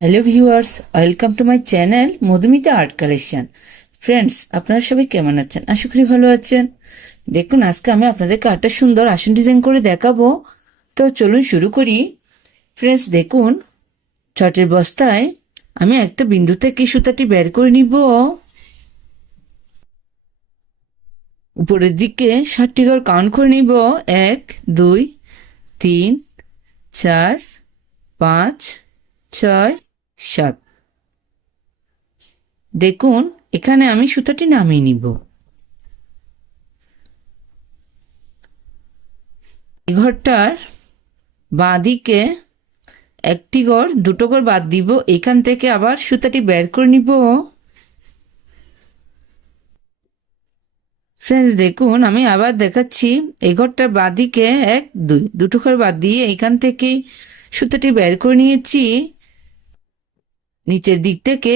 Hello viewers, welcome to my channel Madhumita art collection. Friends, আপনারা সবাই কেমন আছেন? আশা করি ভালো আছেন। দেখুন, আজকে আমি আপনাদেরকে একটা সুন্দর আসন ডিজাইন করে দেখাবো। তো চলুন শুরু করি। ফ্রেন্ডস দেখুন, ছটের বস্তায় আমি একটা বিন্দু থেকে সুতাটি বের করে নিব। উপরের দিকে 60 ঘর কাউন্ট করে নিব। 1 2 3 4 5 6 7। দেখুন, এখানে আমি সুতাটি নামিয়ে নিব। এই ঘরটার বাঁ দিকে একটি ঘর, দুটো ঘর বাদ দিব। এখান থেকে আবার সুতাটি বের করে নিব। ফ্রেন্ডস দেখুন, আমি আবার দেখাচ্ছি। এই ঘরটার বাঁ দিকে 1 2 দুটো ঘর বাদ দিয়ে এখান থেকে সুতাটি বের করে নিয়েছি। নিচের দিক থেকে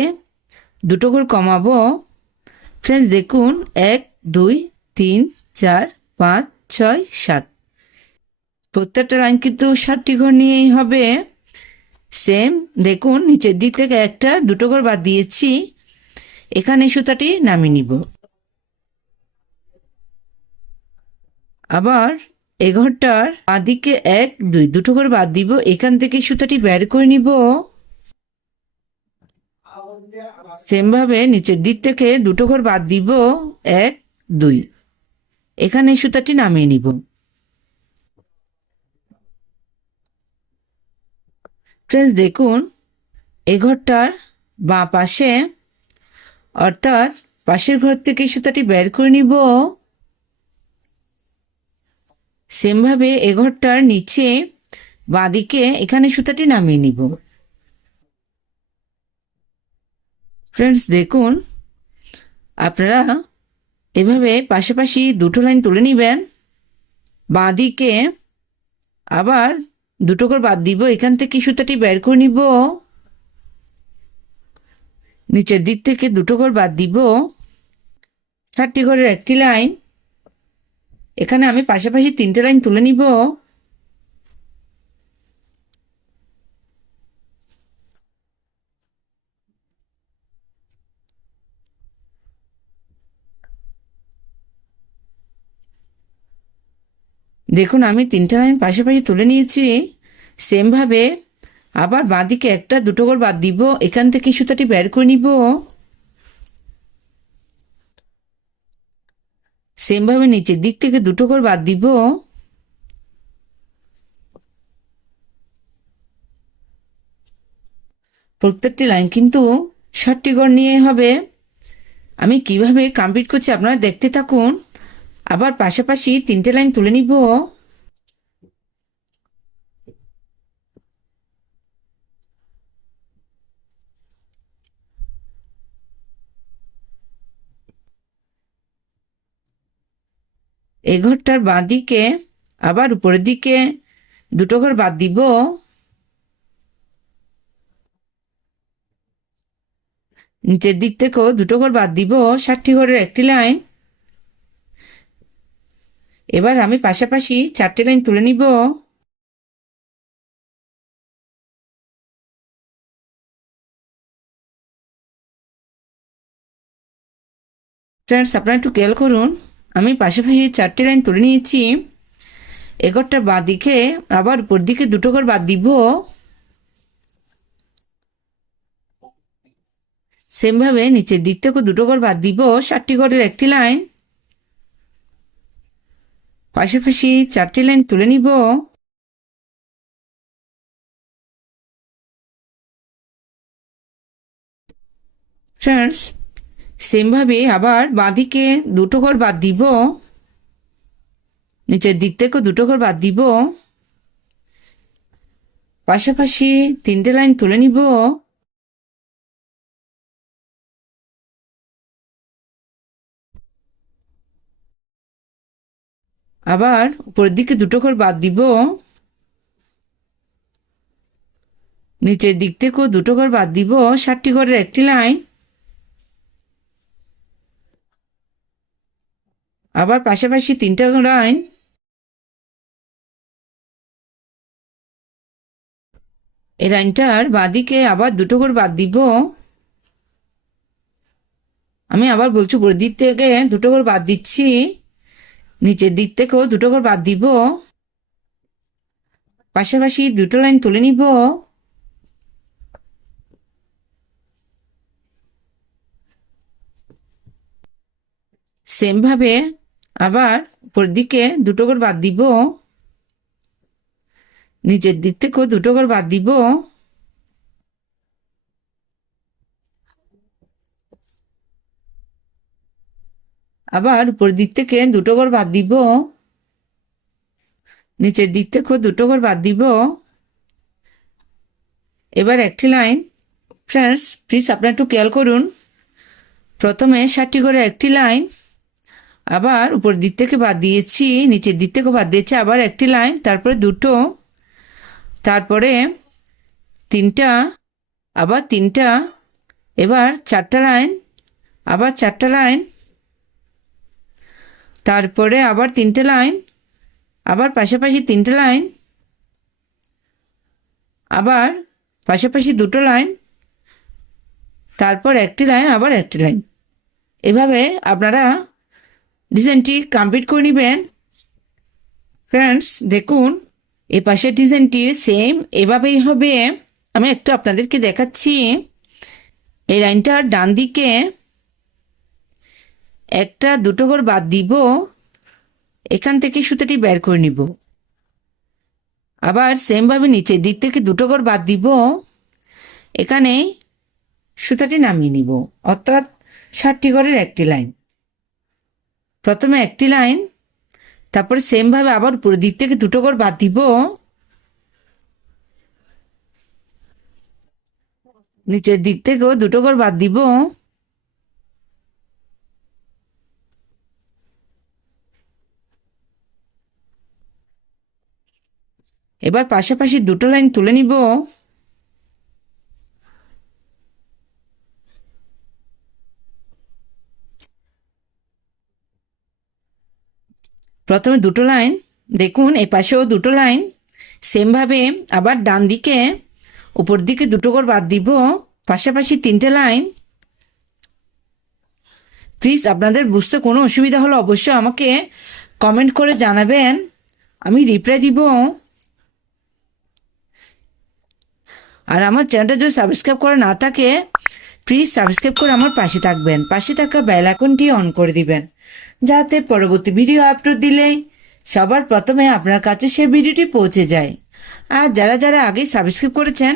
দুটো ঘর কমাবো। ফ্রেন্ডস দেখুন, 1 2 3 4 5 6 7। প্রত্যেকটা লাইন কিন্তু 60টি ঘর নিয়েই হবে। সেম দেখুন, নিচের দিক থেকে একটা দুটো ঘর বাদ দিয়েছি। এখানে সুতাটি নামিয়ে নিব। আবার এই ঘরটার বাঁদিকে 1 2 দুটো ঘর বাদ দিব। এখান থেকে সুতাটি বের করে নিব। সেম ভাবে নিচের দিক থেকে দুটো ঘর বাদ দিব। 1 2, এখানে সুতাটি নামিয়ে নিব। ফ্রেন্ডস দেখুন, এই ঘরটার বাঁ পাশে, অর্থাৎ পাশের ঘর থেকে সুতাটি বের করে নিব। সেম ভাবে এ ঘরটার নিচে বাঁদিকে এখানে সুতাটি নামিয়ে নিব। ফ্রেন্ডস দেখুন, আপনারা এভাবে পাশাপাশি দুটো লাইন তুলে নেবেন। বাঁদিকে আবার দুটো করে বাদ দিব। এখান থেকে সুতাটি বের করে নিব। নিচের দিক থেকে দুটো করে বাদ দিব। 60 ঘরের একটি লাইন। এখানে আমি পাশাপাশি 3টে লাইন তুলে নিব। দেখুন, আমি 3টে লাইন পাশাপাশি তুলে নিয়েছি। সেম ভাবে আবার বাঁদিকে একটা দুটো করে বাদ দিব। এখান থেকে সুতাটি বের করে নিব। সেম ভাবে নিচের দিক থেকে দুটো করে বাদ দিব। প্রত্যেকটি লাইন কিন্তু 60 ঘর নিয়ে হবে। আমি কিভাবে কমপ্লিট করছি আপনারা দেখতে থাকুন। আবার পাশাপাশি 3টে লাইন তুলে নিব। এই ঘরটার বাঁ দিকে আবার উপরের দিকে দুটো ঘর বাদ দিব। নিচের দিক থেকেও দুটো ঘর বাদ দিব। 60 ঘরের একটি লাইন। এবার আমি পাশাপাশি 4টে লাইন তুলে নিব। ফ্রেন্ডস, আপনারা একটু খেয়াল করুন, আমি পাশাপাশি 4টে লাইন তুলে নিয়েছি। এ ঘরটার বাঁ দিকে আবার উপর দিকে দুটো ঘর বাদ দিব। সেম ভাবে নিচের দিক থেকেও দুটো ঘর বাদ দিব। 60 ঘরের একটি লাইন। পাশাপাশি 4টে লাইন তুলে নিব। ফ্রেন্ডস, সেম ভাবে আবার বাঁদিকে দুটো ঘর বাদ দিব। নিচের দিক থেকেও দুটো ঘর বাদ দিব। পাশাপাশি 3টে লাইন তুলে নিব। আবার উপরের দিকে দুটো ঘর বাদ দিব। নিচের দিক থেকেও দুটো ঘর বাদ দিব। 60 ঘরের একটি লাইন। আবার পাশাপাশি 3টে লাইন। এই লাইনটার বাঁদিকে আবার দুটো করে বাদ দিব। আমি আবার বলছি, উপরের দিক থেকে দুটো করে বাদ দিচ্ছি, নিচের দিক থেকেও দুটো করে বাদ দিব, পাশাপাশি দুটো লাইন তুলে নিব। সেম ভাবে আবার উপরের দিকে দুটো করে বাদ দিব, নিচের দিক থেকেও দুটো করে বাদ দিব, আবার উপরের দিক থেকে দুটো করে বাদ দিব, নিচের দিক থেকেও দুটো করে বাদ দিব। এবার একটি লাইন, ফ্রেন্ডস প্লিজ আপনারা একটু খেয়াল করুন, প্রথমে 60টি করে একটি লাইন, আবার উপর দিক থেকে বাদ দিয়েছি, নিচের দিক থেকে বাদ দিয়েছি, আবার একটি লাইন, তারপরে দুটো, তারপরে তিনটা, আবার তিনটা, এবার চারটা লাইন, আবার চারটা লাইন, তারপরে আবার তিনটে লাইন, আবার পাশাপাশি তিনটে লাইন, আবার পাশাপাশি দুটো লাইন, তারপর একটি লাইন, আবার একটি লাইন। এভাবে আপনারা ডিজাইনটি কমপ্লিট করে নেবেন। ফ্রেন্ডস দেখুন, এ পাশের ডিজাইনটি সেম এভাবেই হবে। আমি একটু আপনাদেরকে দেখাচ্ছি। এই লাইনটার ডান দিকে একটা দুটো করে বাদ দিব, এখান থেকে সুতাটি বের করে নিব, আবার সেমভাবে নিচের দিক থেকে দুটো করে বাদ দিব, এখানে সুতাটি নামিয়ে নিব, অর্থাৎ 60টি ঘরের একটি লাইন। প্রথমে একটি লাইন, তারপরে সেমভাবে আবার উপরের দিক থেকে দুটো করে বাদ দিব, নিচের দিক থেকেও দুটো করে বাদ দিব, এবার পাশাপাশি দুটো লাইন তুলে নিব, প্রথমে দুটো লাইন, দেখুন এই পাশেও দুটো লাইন, সেমভাবে আবার ডান দিকে উপর দিকে দুটো করে বাদ দিব, পাশাপাশি তিনটে লাইন। প্লিজ আপনাদের বুঝতে কোনো অসুবিধা হলে অবশ্যই আমাকে কমেন্ট করে জানাবেন, আমি রিপ্লাই দিব। আর আমার চ্যানেলটা যদি সাবস্ক্রাইব করা না থাকে, প্লিজ সাবস্ক্রাইব করে আমার পাশে থাকবেন, পাশে থাকা বেল আইকনটি অন করে দিবেন, যাতে পরবর্তী ভিডিও আপলোড দিলেই সবার প্রথমে আপনার কাছে সেই ভিডিওটি পৌঁছে যায়। আর যারা যারা আগেই সাবস্ক্রাইব করেছেন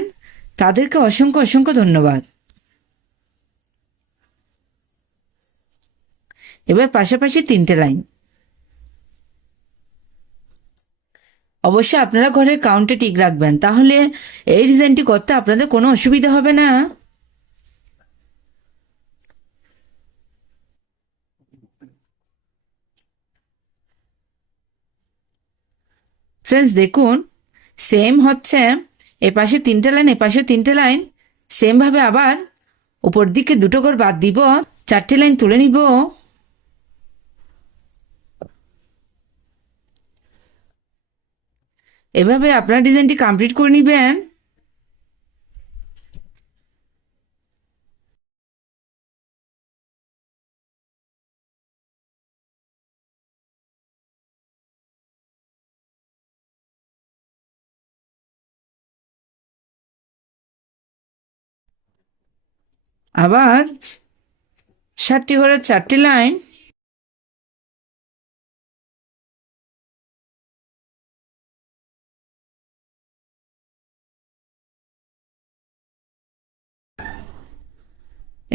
তাদেরকে অসংখ্য অসংখ্য ধন্যবাদ। এবার পাশাপাশি তিনটে লাইন। অবশ্যই আপনারা ঘরের কাউন্টে টিক রাখবেন, তাহলে এই ডিজাইনটি করতে আপনাদের কোনো অসুবিধা হবে না। ফ্রেন্ডস দেখুন, সেম হচ্ছে, এপাশে তিনটে লাইন, এপাশে তিনটে লাইন, সেমভাবে আবার উপর দিকে দুটো করে বাদ দিব, চারটে লাইন তুলে নিব, এভাবে আপনার ডিজাইনটি কমপ্লিট করে নেবেন। আবার 60টি করে চারটি লাইন,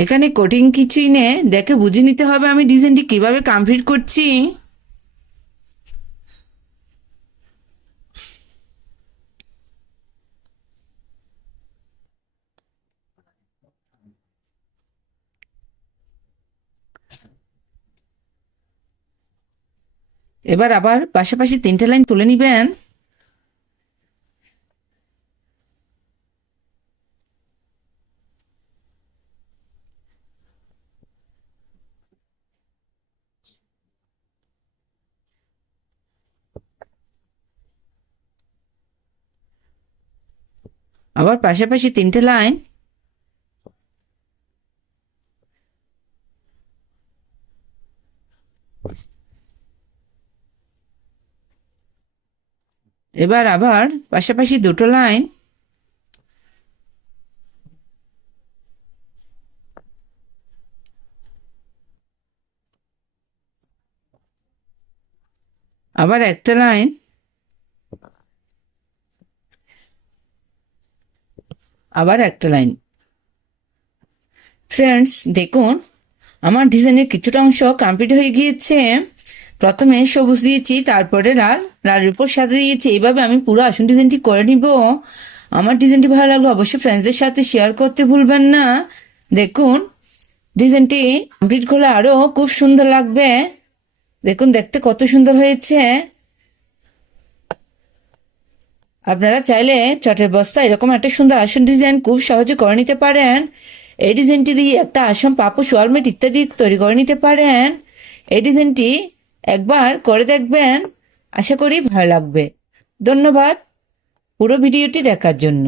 এখানে কঠিন কিছুই নেই, দেখে বুঝে নিতে হবে আমি ডিজাইনটি কিভাবে কমপ্লিট করছি। এবার আবার পাশাপাশি তিনটে লাইন তুলে নিবেন, আবার পাশাপাশি 3টে লাইন। এবার আবার পাশাপাশি 2টো লাইন। আবার একটা লাইন। আবার একটা লাইন। ফ্রেন্ডস দেখুন আমার ডিজাইনের কিছুটা অংশ কমপ্লিট হয়ে গিয়েছে। প্রথমে সবুজ দিয়েছি, তারপরে লাল, লালের উপর সাদা দিয়েছি। এইভাবে আমি পুরো আসন ডিজাইনটি করে নিব। আমার ডিজাইনটি ভালো লাগলো অবশ্যই ফ্রেন্ডসদের সাথে শেয়ার করতে ভুলবেন না। দেখুন ডিজাইনটি কমপ্লিট করলে আরও খুব সুন্দর লাগবে। দেখুন দেখতে কত সুন্দর হয়েছে। আপনারা চাইলে চটের বস্তা এরকম একটা সুন্দর আসন ডিজাইন খুব সহজে করে নিতে পারেন। এই ডিজাইনটি দিয়ে একটা আসন, পাপোশ, ওয়ালমেট ইত্যাদি তৈরি করে নিতে পারেন। এই ডিজাইনটি একবার করে দেখবেন, আশা করি ভালো লাগবে। ধন্যবাদ পুরো ভিডিওটি দেখার জন্য।